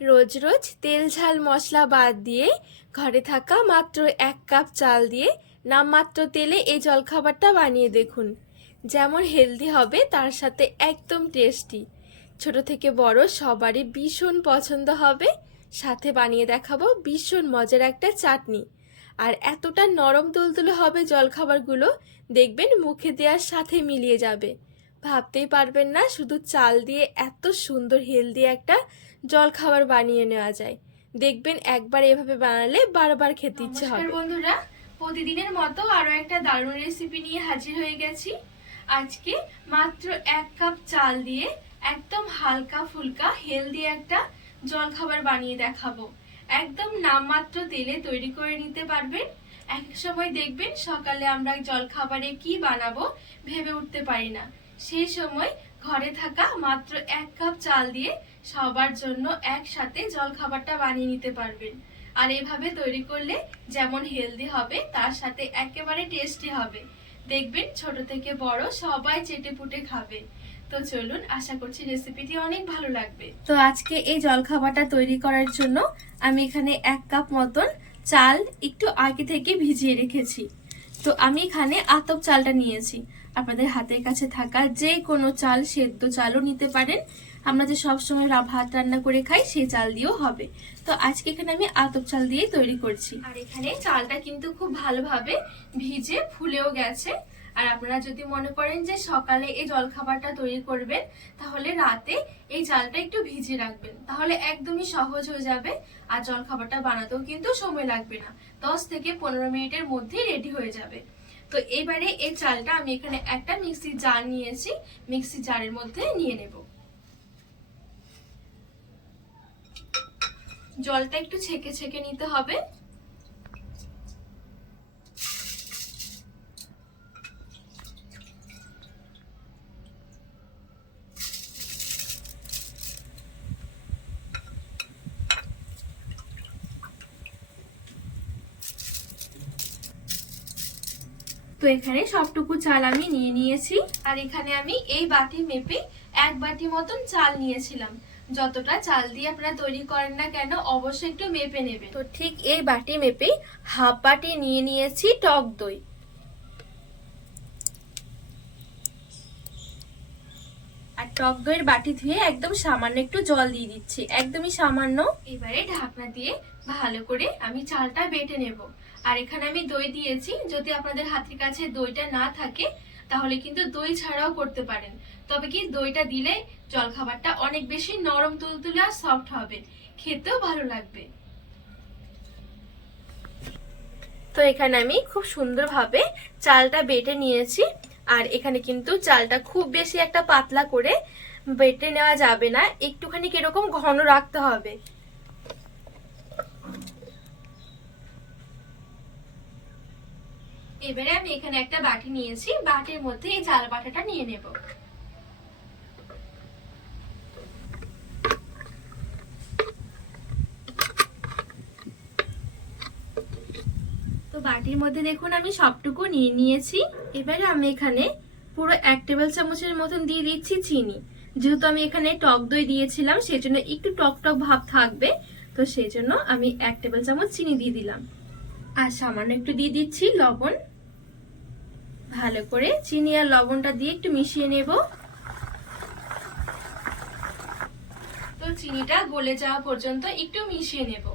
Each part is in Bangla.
রোজ রোজ তেল, ঝাল, মশলা বাদ দিয়ে ঘরে থাকা মাত্র এক কাপ চাল দিয়ে নামমাত্র তেলে এই জলখাবারটা বানিয়ে দেখুন। যেমন হেলদি হবে, তার সাথে একদম টেস্টি ছোট থেকে বড় সবারই ভীষণ পছন্দ হবে। সাথে বানিয়ে দেখাবো ভীষণ মজার একটা চাটনি। আর এতটা নরম তুলতুলে হবে জলখাবারগুলো, দেখবেন মুখে দেওয়ার সাথে মিলিয়ে যাবে। ভাবতেই পারবেন না শুধু চাল দিয়ে এত সুন্দর হেলদি একটা জলখাবার বানিয়ে নেওয়া যায়। দেখবেন একবার এভাবে বানালে বারবার খেতে ইচ্ছে হবে। বন্ধুরা প্রতিদিনের মতো আরও একটা দারুণ রেসিপি নিয়ে হাজির হয়ে গেছি। আজকে মাত্র এক কাপ চাল দিয়ে একদম হালকা ফুলকা হেলদি একটা জলখাবার বানিয়ে দেখাবো। একদম নামমাত্র তেলে তৈরি করে নিতে পারবেন। এক সময় দেখবেন সকালে আমরা জলখাবারে কি বানাবো ভেবে উঠতে পারি না। সেই সময় ঘরে থাকা মাত্র এক কাপ চাল দিয়ে সবার জন্য একসাথে জলখাবারটা বানিয়ে নিতে পারবেন। আর এভাবে তৈরি করলে যেমন হেলদি হবে, তার সাথে একেবারে টেস্টি হবে। দেখবেন ছোট থেকে বড় সবাই চেটে পুটে খাবে। তো চলুন, আশা করছি রেসিপিটি অনেক ভালো লাগবে। তো আজকে এই জলখাবারটা তৈরি করার জন্য আমি এখানে এক কাপ মতন চাল একটু আগে থেকে ভিজিয়ে রেখেছি। তো আমি এখানে আতপ চালটা নিয়েছি। আপনাদের হাতের কাছে থাকা যে কোনো চাল, সেদ্ধ চালও নিতে পারেন। আমরা যে সবসময় ভাত রান্না করে খাই, সেই চাল দিয়েও হবে। তো আজকে এখানে আমি আতপ চাল দিয়ে তৈরি করছি। আর এখানে চালটা কিন্তু খুব ভালোভাবে ভিজে ফুলেও গেছে। আর আপনারা যদি মনে করেন যে সকালে এই জলখাবারটা তৈরি করবেন, তাহলে রাতে এই চালটা একটু ভিজিয়ে রাখবেন। তাহলে একদমই সহজ হয়ে যাবে আর জলখাবারটা বানাতেও কিন্তু সময় লাগবে না। দশ থেকে পনেরো মিনিটের মধ্যেই রেডি হয়ে যাবে। তো এবারে এই চালটা আমি এখানে একটা মিক্সি জার নিয়েছি, মিক্সি জারের মধ্যে নিয়ে নেব। জলটা একটু ছেঁকে ছেঁকে নিতে হবে। তো এখানে সবটুকু চাল আমি নিয়ে নিয়েছি। আর এখানে আমি এই বাটি মেপে এক বাটি মতন চাল নিয়েছিলাম। যতটা চাল দিয়ে আপনারা তৈরি করেন না কেন, অবশ্যই একটু মেপে নেবে তো ঠিক এই বাটি মেপে হাফ বাটি নিয়ে নিয়েছি টক দই। আর টক দইয়ের বাটি ধুয়ে একদম সামান্য একটু জল দিয়ে দিচ্ছি। একদমই সামান্য। এবারে ঢাকনা দিয়ে ভালো করে আমি চালটা বেটে নেব। আর এখানে আমি দই দিয়েছি। যদি আপনাদের হাতের কাছে দইটা না থাকে, তাহলে কিন্তু দই ছাড়াও করতে পারেন। তবে কি দইটা দিলে জলখাবারটা অনেক বেশি নরম, তুলতুলে আর সফট হবে। খেতেও ভালো লাগবে। তো এখানে আমি খুব সুন্দরভাবে চালটা বেটে নিয়েছি। আর এখানে কিন্তু চালটা খুব বেশি একটা পাতলা করে বেটে নেওয়া যাবে না। একটুখানি কীরকম ঘন রাখতে হবে। এবারে আমি এখানে একটা বাটি নিয়েছি, বাটির মধ্যে এই চাল বাটাটা নিয়ে নেব। তো বাটির মধ্যে দেখুন আমি সবটুকু নিয়ে নিয়েছি। এবারে আমি এখানে পুরো এক টেবিল চামচের মতন দিয়ে দিচ্ছি চিনি। যেহেতু আমি এখানে টক দই দিয়েছিলাম, সেজন্য একটু টক টক ভাব থাকবে। তো সেই জন্য আমি এক টেবিল চামচ চিনি দিয়ে দিলাম। আর সামান্য একটু দিয়ে দিচ্ছি লবণ। ভালো করে চিনি আর লবণটা দিয়ে একটু মিশিয়ে নেব। তো চিনিটা গলে যাওয়া পর্যন্ত একটু মিশিয়ে নেব।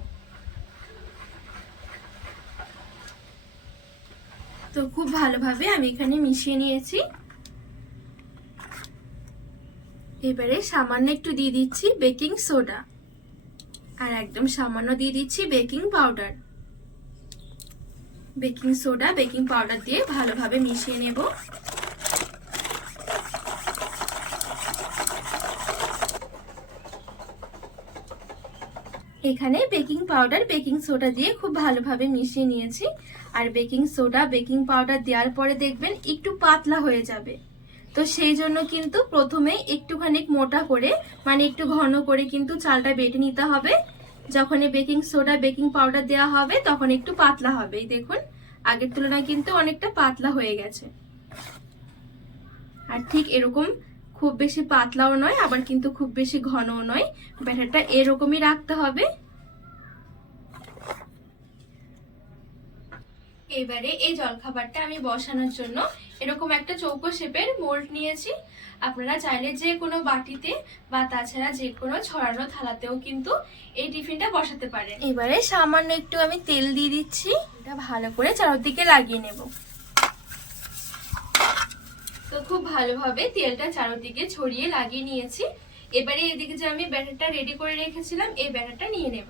তো খুব ভালোভাবে আমি এখানে মিশিয়ে নিয়েছি। এবারে সামান্য একটু দিয়ে দিচ্ছি বেকিং সোডা। আর একদম সামান্য দিয়ে দিচ্ছি baking powder. Baking soda, baking powder দিয়ে ভালোভাবে মিশিয়ে নেব। এখানে বেকিং পাউডার, বেকিং সোডা দিয়ে খুব ভালোভাবে মিশিয়ে নিয়েছি। আর বেকিং সোডা, বেকিং পাউডার দেওয়ার পরে দেখবেন একটু পাতলা হয়ে যাবে। তো সেই জন্য কিন্তু প্রথমে একটুখানি মোটা করে মানে একটু ঘন করে কিন্তু চালটা বেটে নিতে হবে। যখন এই বেকিং সোডা, বেকিং পাউডার দেওয়া হবে, তখন একটু পাতলা হবে। এই দেখুন, আগের তুলনায় কিন্তু অনেকটা পাতলা হয়ে গেছে। আর ঠিক এরকম খুব বেশি পাতলাও নয়, আবার কিন্তু খুব বেশি ঘনও নয়। ব্যাটারটা এরকমই রাখতে হবে। এবারে এই জলখাবারটা আমি বসানোর জন্য এরকম একটা চৌকো শেপের মোল্ড নিয়েছি। আপনারা চাইলে যে কোনো বাটিতে বা তাছাড়া যে কোনো ছড়ানো থালাতেও কিন্তু এই টিফিনটা বসাতে পারেন। এবারে সামান্য একটু আমি তেল দিয়ে দিচ্ছি। এটা ভালো করে চারদিকে লাগিয়ে নেব। তো খুব ভালোভাবে তেলটা চারদিকে ছড়িয়ে লাগিয়ে নিয়েছি। এবারে এদিকে যে আমি ব্যাটারটা রেডি করে রেখেছিলাম এই ব্যাটারটা নিয়ে নেব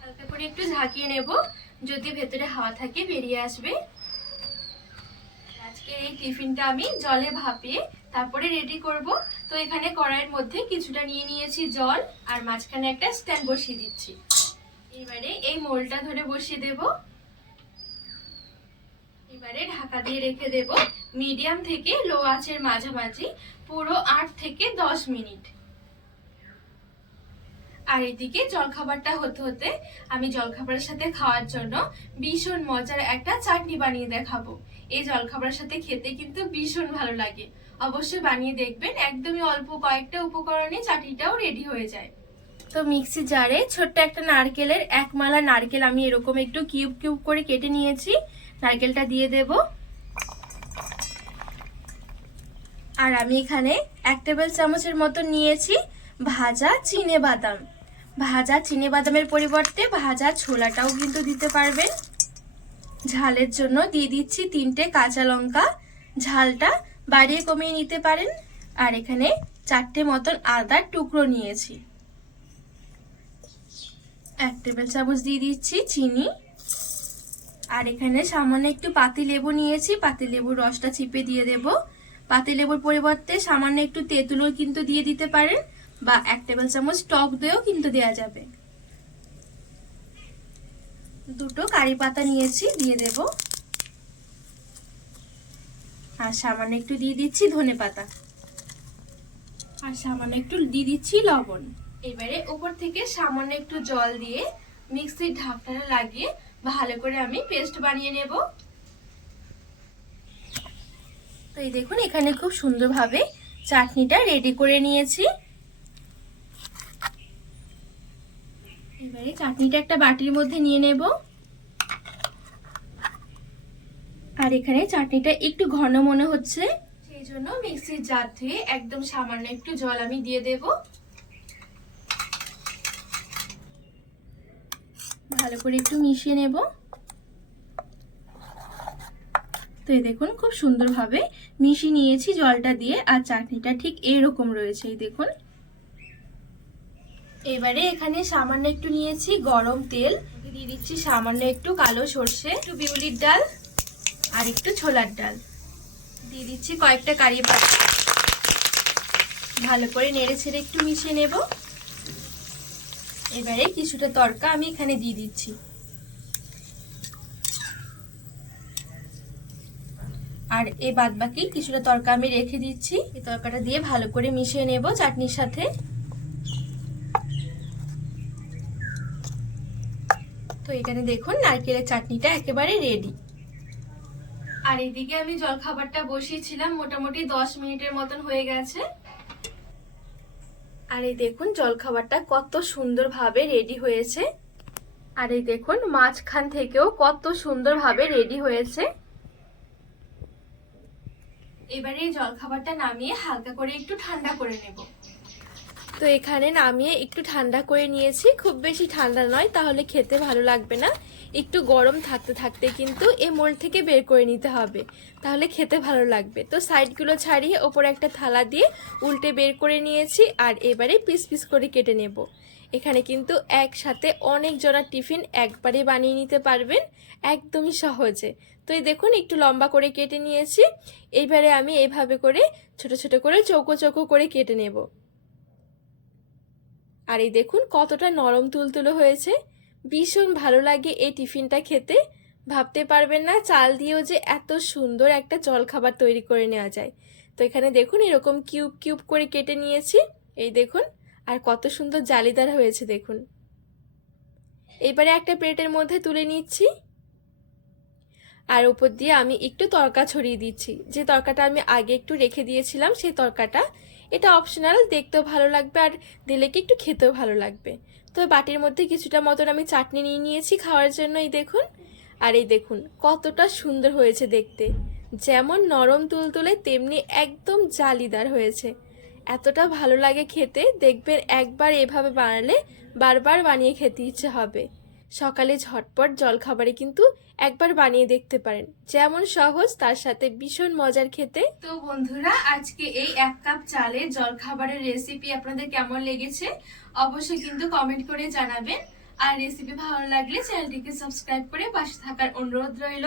হালকা করে একটু ঝাঁকিয়ে নেব যদি ভেতরে হাওয়া থাকে বেরিয়ে আসবে। আজকে এই টিফিনটা আমি জলে ভাপিয়ে তারপরে রেডি করব। তো এখানে কড়াইয়ের মধ্যে কিছুটা নিয়ে নিয়েছি জল আর মাঝখানে একটা স্ট্যান্ড বসিয়ে দিচ্ছি। এবারে এই মোলটা ধরে বসিয়ে দেব। এবারে ঢাকা দিয়ে রেখে দেব। মিডিয়াম থেকে লো আঁচের মাঝামাঝি, পুরো আট থেকে দশ মিনিট। আর এদিকে জলখাবারটা হতে হতে আমি জলখাবারের সাথে খাওয়ার জন্য ভীষণ মজার একটা চাটনি বানিয়ে দেখাবো। এই জলখাবারের সাথে খেতে কিন্তু ভীষণ ভালো লাগে। অবশ্যই বানিয়ে দেখবেন, একদমই অল্প কয়েকটা উপকরণে চাটনিটাও রেডি হয়ে যায়। তো মিক্সি জারে ছোট্ট একটা নারকেলের এক মালা নারকেল আমি এরকম একটু কিউব কিউব করে কেটে নিয়েছি। নারকেলটা দিয়ে দেব। আর আমি এখানে এক টেবিল চামচের মতো নিয়েছি ভাজা চিনে বাদাম। ভাজা চিনে বাদামের পরিবর্তে ভাজা ছোলাটাও কিন্তু দিতে পারবেন। ঝালের জন্য দিয়ে দিচ্ছি তিনটে কাঁচা লঙ্কা। ঝালটা বাড়িয়ে কমিয়ে নিতে পারেন। আর এখানে চারটে মতন আদার টুকরো নিয়েছি। এক টেবিল চামচ দিয়ে দিচ্ছি চিনি। আর এখানে সামান্য একটু পাতি লেবু নিয়েছি। পাতি লেবুর রসটা চিপে দিয়ে দেব। পাতি লেবুর পরিবর্তে সামান্য একটু তেঁতুলও কিন্তু দিয়ে দিতে পারেন। বা এক টেবিল চামচ টক দইও কিন্তু দেওয়া যাবে। দুটো কারি পাতা নিয়েছি, দিয়ে দেব। আর সামান্য একটু দিয়ে দিচ্ছি ধনে পাতা। আর সামান্য একটু দিয়ে দিচ্ছি লবণ। এবারে উপর থেকে সামান্য একটু জল দিয়ে মিক্সির ঢাকনাটা লাগিয়ে ভালো করে আমি পেস্ট বানিয়ে নেব। তো এই দেখুন, এখানে খুব সুন্দরভাবে চাটনিটা রেডি করে নিয়েছি। এবারে চাটনিটা একটা বাটির মধ্যে নিয়ে নেব। আর এখানে চাটনিটা একটু ঘন মনে হচ্ছে। সেই জন্য মিক্সির জার ধুয়ে একদম সামান্য একটু জল আমি দিয়ে দেব। ভালো করে একটু মিশিয়ে নেব। তো এই দেখুন, খুব সুন্দরভাবে মিশিয়ে নিয়েছি জলটা দিয়ে, আর চাটনিটা ঠিক এইরকম রয়েছে, এই দেখুন। এবারে এখানে সামান্য একটু নিয়েছি গরম তেল। দিয়ে দিচ্ছি সামান্য একটু কালো সর্ষে, একটু বিউলির ডাল আর একটু ছোলার ডাল। দিয়ে দিচ্ছি কয়েকটা কারি পাতা। ভালো করে নেড়ে ছেড়ে একটু মিশিয়ে নেব। এবারে কিছুটা তরকা আমি এখানে দিয়ে দিচ্ছি। আর এ বাদ বাকি কিছুটা তরকা আমি রেখে দিচ্ছি। এই তরকাটা দিয়ে ভালো করে মিশিয়ে নেব চাটনির সাথে। তো এখানে দেখুন নারকেলের চাটনিটা একেবারে রেডি আর এদিকে আমি জলখাবারটা বসিয়েছিলাম মোটামুটি দশ মিনিটের মতন হয়ে গেছে। আর এই দেখুন জলখাবারটা কত সুন্দরভাবে রেডি হয়েছে। আর এই দেখুন মাঝখান থেকেও কত সুন্দরভাবে রেডি হয়েছে। এবারে এই জলখাবারটা নামিয়ে হালকা করে একটু ঠান্ডা করে নেব। তো এখানে নামিয়ে একটু ঠান্ডা করে নিয়েছি। খুব বেশি ঠান্ডা নয়, তাহলে খেতে ভালো লাগবে না। একটু গরম থাকতে থাকতে কিন্তু এই মোল থেকে বের করে নিতে হবে, তাহলে খেতে ভালো লাগবে। তো সাইডগুলো ছাড়িয়ে ওপরে একটা থালা দিয়ে উল্টে বের করে নিয়েছি আর এবারে পিস পিস করে কেটে নেব। এখানে কিন্তু একসাথে অনেক জনের টিফিন একবারে বানিয়ে নিতে পারবেন, একদমই সহজে। তো এই দেখুন, একটু লম্বা করে কেটে নিয়েছি। এইবারে আমি এইভাবে করে ছোট ছোট করে চৌকো চৌকো করে কেটে নেব। আর এই দেখুন কতটা নরম তুলতুলো হয়েছে। ভীষণ ভালো লাগে এই টিফিনটা খেতে। ভাবতে পারবেন না চাল দিয়েও যে এত সুন্দর একটা জলখাবার তৈরি করে নেওয়া যায়। তো এখানে দেখুন এরকম কিউব কিউব করে কেটে নিয়েছি। এই দেখুন আর কত সুন্দর জালিদার হয়েছে দেখুন। এবারে একটা প্লেটের মধ্যে তুলে নিচ্ছি। আর উপর দিয়ে আমি একটু তরকা ছড়িয়ে দিচ্ছি। যে তরকাটা আমি আগে একটু রেখে দিয়েছিলাম সেই তরকাটা এটা অপশনাল দেখতেও ভালো লাগবে আর দিলে কি একটু খেতেও ভালো লাগবে। তো বাটির মধ্যে কিছুটা মতন আমি চাটনি নিয়ে নিয়েছি খাওয়ার জন্য, এই দেখুন। আর এই দেখুন, কতটা সুন্দর হয়েছে দেখতে। যেমন নরম তুলতুলে, তেমনি একদম জালিদার হয়েছে। এতটা ভালো লাগে খেতে, দেখবেন একবার এভাবে বানালে বারবার বানিয়ে খেতে ইচ্ছে হবে। সকালে ঝটপট জলখাবারে কিন্তু একবার বানিয়ে দেখতে পারেন। যেমন সহজ, তার সাথে ভীষণ মজার খেতে। তো বন্ধুরা, আজকে এই এক কাপ চালে জলখাবারের রেসিপি আপনাদের কেমন লেগেছে অবশ্যই কিন্তু কমেন্ট করে জানাবেন। আর রেসিপি ভালো লাগলে চ্যানেলটিকে সাবস্ক্রাইব করে পাশে থাকার অনুরোধ রইল।